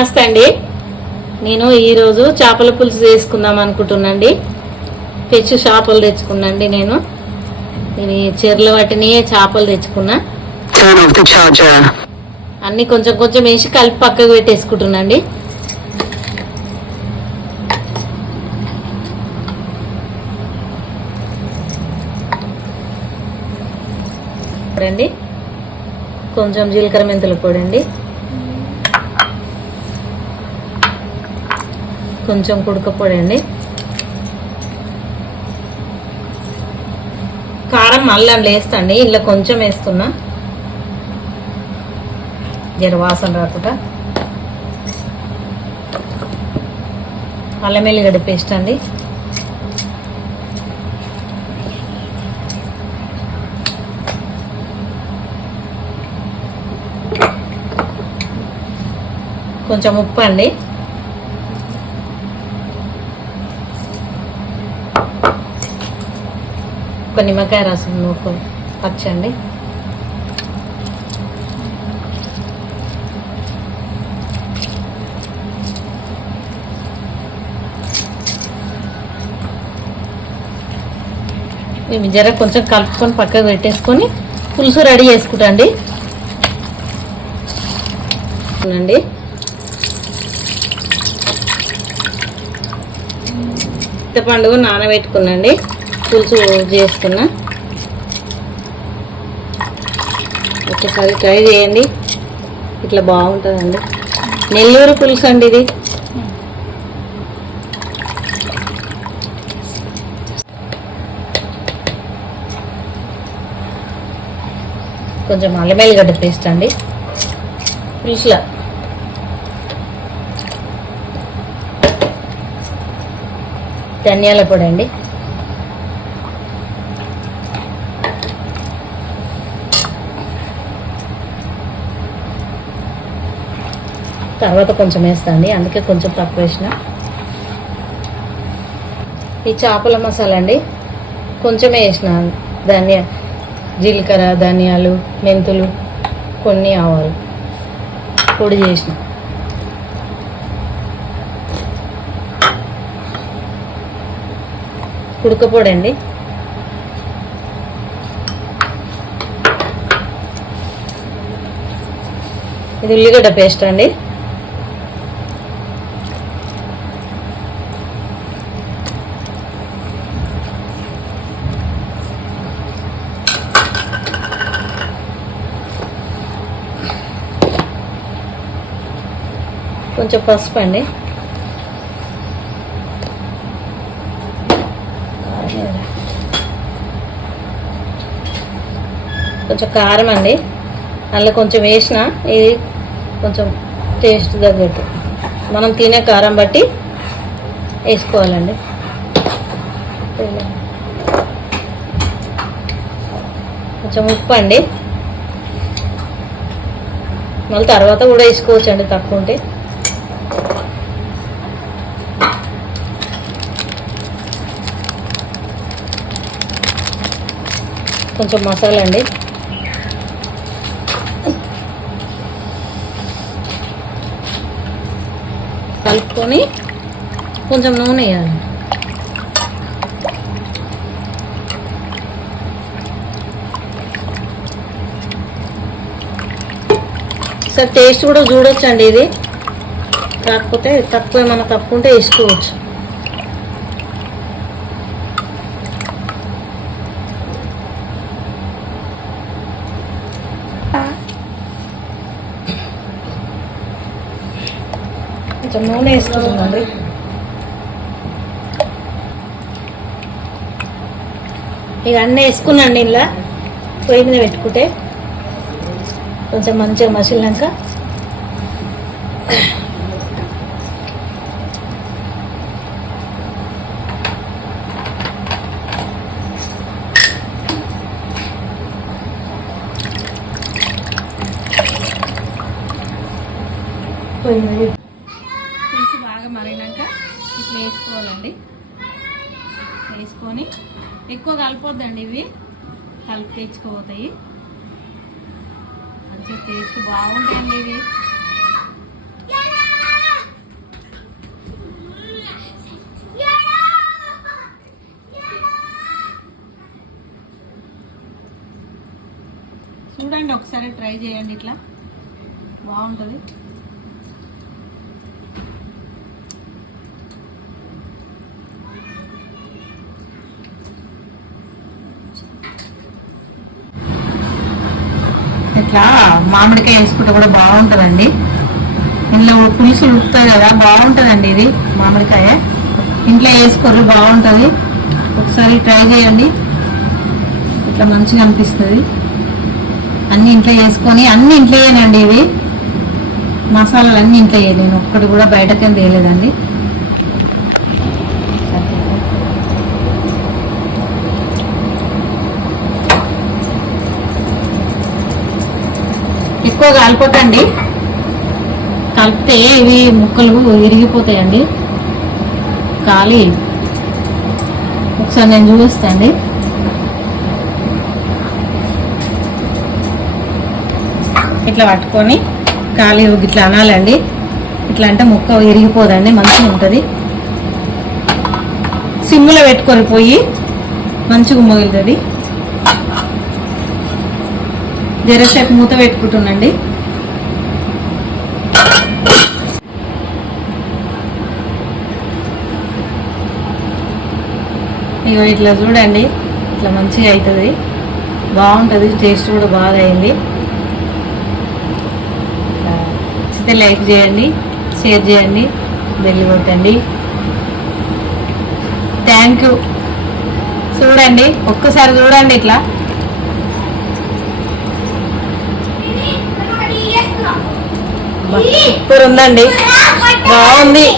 నమస్తే అండి. నేను ఈరోజు చేపల పులుసు చేసుకుందాం అనుకుంటున్నాండి. పెచ్చు చేపలు తెచ్చుకున్నాండి. నేను ఇవి చెర్ల వాటిని చేపలు తెచ్చుకున్నా. అన్ని కొంచెం కొంచెం వేసి కలిపి పక్కకు పెట్టేసుకుంటున్నాండి. అండి కొంచెం జీలకర్ర మెంతుల పొడి అండి, కొంచెం కుడక పొడి అండి, కారం మళ్ళీ అందులో వేస్తాండి. ఇలా కొంచెం వేస్తున్నా జర వాసన రాకుండా. అల్లం వెల్లిగడ్డ పేస్ట్ అండి, కొంచెం ఉప్పు అండి, ఒక నిమ్మకాయ రసం ఒక పచ్చండి, మేము జర కొంచెం కలుపుకొని పక్కకు పెట్టేసుకొని పులుసు రెడీ చేసుకుంటాండి. చింతపండు నానబెట్టుకున్నాండి, పులుసు చేస్తున్నా. ఒకసారి ట్రై చేయండి, ఇట్లా బాగుంటుందండి. నెల్లూరు పులుసు అండి ఇది. కొంచెం అల్లం వెల్లిగడ్డ పేస్ట్ అండి పులుసులో, ధనియాల పొడి అండి, తర్వాత కొంచెం వేస్తా అండి, అందుకే కొంచెం తక్కువ వేసిన. ఈ చేపల మసాలా అండి కొంచెమే వేసిన. జీలకర్ర, ధనియాలు, మెంతులు, కొన్ని ఆవాలు పొడి చేసిన. కుడక పొడి అండి, ఇది ఉల్లిగడ్డ పేస్ట్ అండి, కొంచెం పసుపు అండి, కొంచెం కారం అండి. అందులో కొంచెం వేసిన, ఇది కొంచెం టేస్ట్ తగ్గట్టు మనం తినే కారం బట్టి వేసుకోవాలండి. కొంచెం ఉప్పు అండి, మళ్ళీ తర్వాత కూడా వేసుకోవచ్చండి తక్కువ ఉంటే. కొంచెం మసాలా అండి, కలుపుకొని కొంచెం నూనె వేయాలి. సార్ టేస్ట్ కూడా చూడొచ్చండి. ఇది కాకపోతే తక్కువ ఏమైనా తక్కువ ఉంటే వేసుకోవచ్చు. కొంచెం నూనె వేసుకుంటుందండి. ఇక అన్నీ వేసుకున్నాండి. ఇలా పొయ్యి మీద పెట్టుకుంటే కొంచెం మంచిగా మసిలినాక పులుసు బాగా మరిగినాక ఇట్లా వేసుకోవాలండి. వేసుకొని ఎక్కువ కలిపొద్దండి, ఇవి కలిపి తెచ్చుకోపోతాయి. మంచిగా టేస్ట్ బాగుంటాయండి ఇవి. ఒకసారి ట్రై చేయండి, ఇట్లా బాగుంటుంది. ఇట్లా మామిడికాయ వేసుకుంటే కూడా బాగుంటుందండి. ఇంట్లో పులుసు ఉడుకుతుంది కదా, బాగుంటుందండి. ఇది మామిడికాయ ఇంట్లో వేసుకోరు, బాగుంటుంది. ఒకసారి ట్రై చేయండి, ఇట్లా మంచిగా అనిపిస్తుంది. అన్నీ ఇంట్లో వేసుకొని అన్నీ ఇంట్లోయేనండి. ఇవి మసాలాలు అన్నీ ఇంట్లో నేను ఒక్కటి కూడా బయటకేం తేలేదండి. ఎక్కువ కాలిపోతండి, కలిపితే ఇవి ముక్కలు విరిగిపోతాయండి. కాలి ఒకసారి నేను చూపిస్తాండి. ఇట్లా పట్టుకొని కాలి ఇట్లా అనాలండి. ఇట్లా అంటే ముక్క విరిగిపోదండి, మంచిగా ఉంటుంది. సిమ్లో పెట్టుకొని పోయి మంచిగా మొగులుతుంది. జరసేపు మూత పెట్టుకుంటున్నాండి. ఇగో ఇట్లా చూడండి, ఇట్లా మంచిగా అవుతుంది, బాగుంటుంది. టేస్ట్ కూడా బాగా అయింది. నచ్చితే లైక్ చేయండి, షేర్ చేయండి, బెల్ కొట్టండి. Thank you. చూడండి, ఒక్కసారి చూడండి, ఇట్లా సూపర్ ఉందండి, బాగుంది.